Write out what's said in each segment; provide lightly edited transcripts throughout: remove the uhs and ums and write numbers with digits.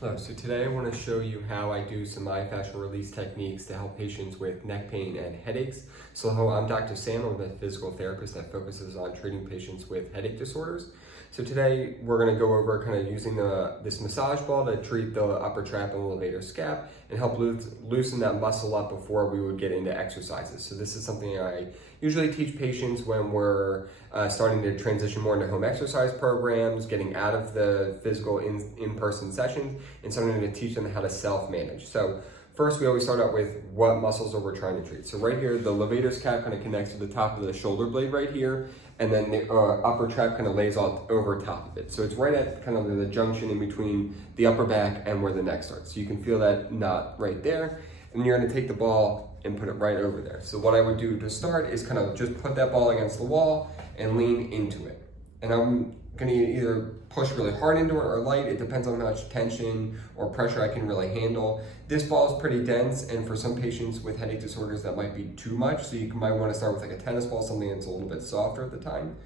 Hello, so today I want to show you how I do some myofascial release techniques to help patients with neck pain and headaches. So hello, I'm Dr. Sam, I'm a physical therapist that focuses on treating patients with headache disorders. So today we're going to go over kind of using this massage ball to treat the upper trap and levator scap and help loosen that muscle up before we would get into exercises. So this is something I usually teach patients when we're starting to transition more into home exercise programs, getting out of the physical in-person sessions, and something to teach them how to self-manage. So first, we always start out with what muscles are we trying to treat. So right here, the levator scap kind of connects to the top of the shoulder blade right here, and then the upper trap kind of lays over top of it. So it's right at kind of the junction in between the upper back and where the neck starts. So you can feel that knot right there, and you're gonna take the ball and put it right over there. So what I would do to start is kind of just put that ball against the wall and lean into it. And I'm gonna either push really hard into it or light. It depends on how much tension or pressure I can really handle. This ball is pretty dense, and for some patients with headache disorders, that might be too much. So you might wanna start with like a tennis ball, something that's a little bit softer at the time.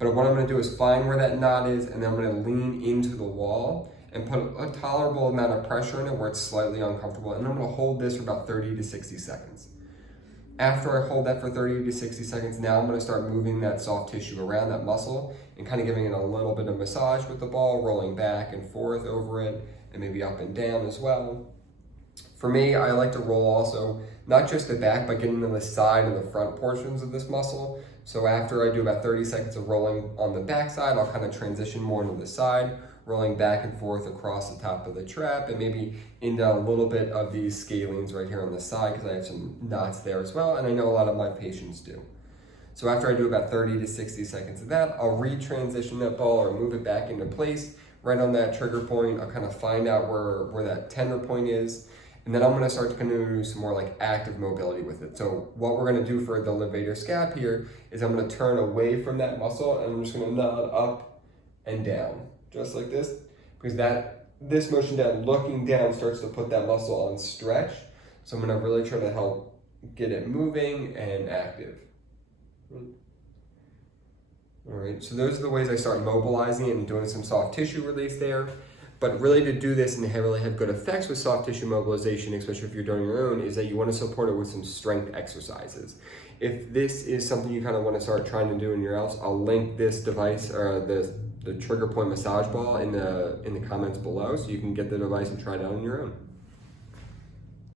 But what I'm gonna do is find where that knot is, and then I'm gonna lean into the wall and put a tolerable amount of pressure in it where it's slightly uncomfortable. And I'm gonna hold this for about 30 to 60 seconds. After I hold that for 30 to 60 seconds, now I'm gonna start moving that soft tissue around that muscle and kind of giving it a little bit of massage with the ball, rolling back and forth over it, and maybe up and down as well. For me, I like to roll also, not just the back, but getting to the side and the front portions of this muscle. So after I do about 30 seconds of rolling on the back side, I'll kind of transition more into the side, rolling back and forth across the top of the trap, and maybe into a little bit of these scalenes right here on the side, because I have some knots there as well, and I know a lot of my patients do. So after I do about 30 to 60 seconds of that, I'll retransition that ball or move it back into place right on that trigger point. I'll kind of find out where that tender point is, and then I'm gonna start to kind of do some more like active mobility with it. So what we're gonna do for the levator scap here is I'm gonna turn away from that muscle, and I'm just gonna nod up and down, just like this, because this motion down, looking down, starts to put that muscle on stretch. So I'm gonna really try to help get it moving and active. All right, so those are the ways I start mobilizing it and doing some soft tissue release there. But really to do this and really have good effects with soft tissue mobilization, especially if you're doing your own, is that you want to support it with some strength exercises. If this is something you kind of want to start trying to do in your house, I'll link this device or the trigger point massage ball in the comments below, so you can get the device and try it out on your own.